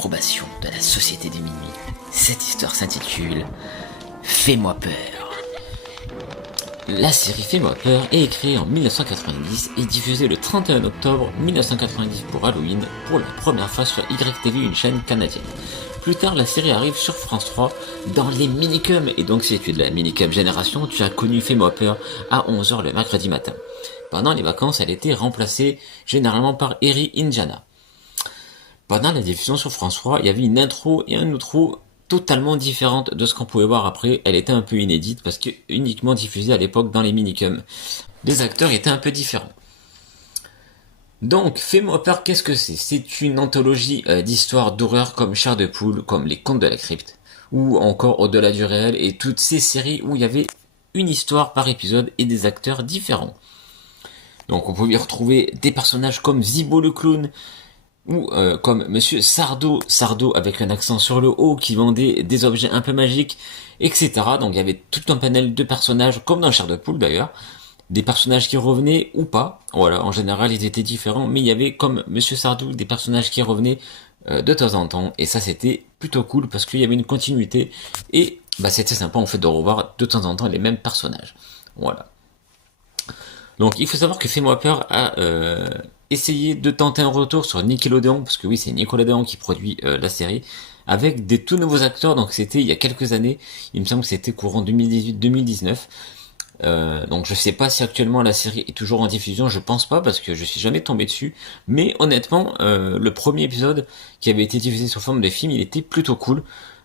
l'approbation de la Société des Minuit. Cette histoire s'intitule Fais-moi peur. La série Fais-moi peur est créée en 1990 et diffusée le 31 octobre 1990 pour Halloween pour la première fois sur YTV, une chaîne canadienne. Plus tard, la série arrive sur France 3 dans les minicums, et donc si tu es de la minicum génération, tu as connu Fais-moi peur à 11h le mercredi matin. Pendant les vacances, elle était remplacée généralement par Eri Indiana. Pendant la diffusion sur France 3, il y avait une intro et un outro totalement différentes de ce qu'on pouvait voir après. Elle était un peu inédite parce que uniquement diffusée à l'époque dans les minicums. Les acteurs étaient un peu différents. Donc, Fais-moi peur, qu'est-ce que c'est? C'est une anthologie d'histoires d'horreur comme Chair de poule, comme Les Contes de la Crypte, ou encore Au-delà du réel, et toutes ces séries où il y avait une histoire par épisode et des acteurs différents. Donc on pouvait y retrouver des personnages comme Zibo le clown, ou comme Monsieur Sardo avec un accent sur le haut qui vendait des objets un peu magiques, etc. Donc il y avait tout un panel de personnages, comme dans Chair de poule d'ailleurs, des personnages qui revenaient ou pas. Voilà, en général ils étaient différents, mais il y avait comme Monsieur Sardou des personnages qui revenaient de temps en temps, et ça c'était plutôt cool parce qu'il y avait une continuité, et c'était sympa en fait de revoir de temps en temps les mêmes personnages. Voilà. Donc il faut savoir que Fais-moi peur a essayé de tenter un retour sur Nickelodeon, parce que oui c'est Nickelodeon qui produit la série, avec des tout nouveaux acteurs, donc c'était il y a quelques années, il me semble que c'était courant 2018-2019, donc je sais pas si actuellement la série est toujours en diffusion, je pense pas parce que je suis jamais tombé dessus, mais honnêtement le premier épisode qui avait été diffusé sous forme de film, il était plutôt cool.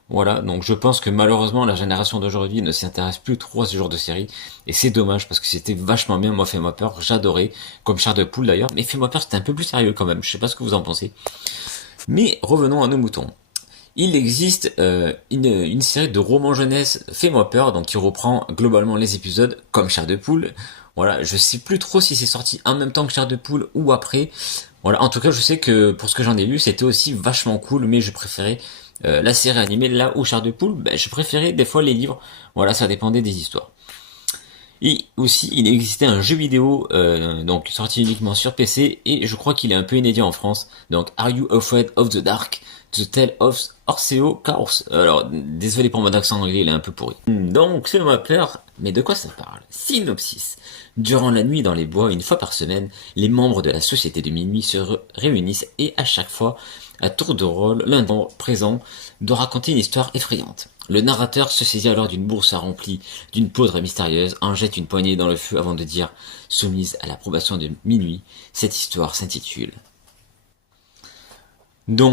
Voilà, donc je pense que malheureusement la génération d'aujourd'hui ne s'intéresse plus trop à ce genre de série, et c'est dommage parce que c'était vachement bien. Moi Fais-moi peur, j'adorais, comme Chair de poule d'ailleurs, mais Fais-moi peur c'était un peu plus sérieux quand même, je sais pas ce que vous en pensez. Mais revenons à nos moutons. Il existe une série de romans jeunesse Fais-moi peur, donc qui reprend globalement les épisodes comme Chair de poule. Voilà, je sais plus trop si c'est sorti en même temps que Chair de poule ou après. Voilà, en tout cas je sais que pour ce que j'en ai lu c'était aussi vachement cool, mais je préférais la série animée. Là où Chair de poule, je préférais des fois les livres. Voilà, ça dépendait des histoires. Et aussi, il existait un jeu vidéo, donc sorti uniquement sur PC, et je crois qu'il est un peu inédit en France. Donc, Are You Afraid of the Dark? The Tale of Orseo Chaos. Alors, désolé pour mon accent anglais, il est un peu pourri. Donc, Fais-moi peur, mais de quoi ça parle? Synopsis. Durant la nuit dans les bois, une fois par semaine, les membres de la Société de Minuit se réunissent, et à chaque fois, à tour de rôle, l'un d'entre eux présent doit raconter une histoire effrayante. Le narrateur se saisit alors d'une bourse remplie d'une poudre mystérieuse, en jette une poignée dans le feu avant de dire, soumise à l'approbation de Minuit, cette histoire s'intitule. Donc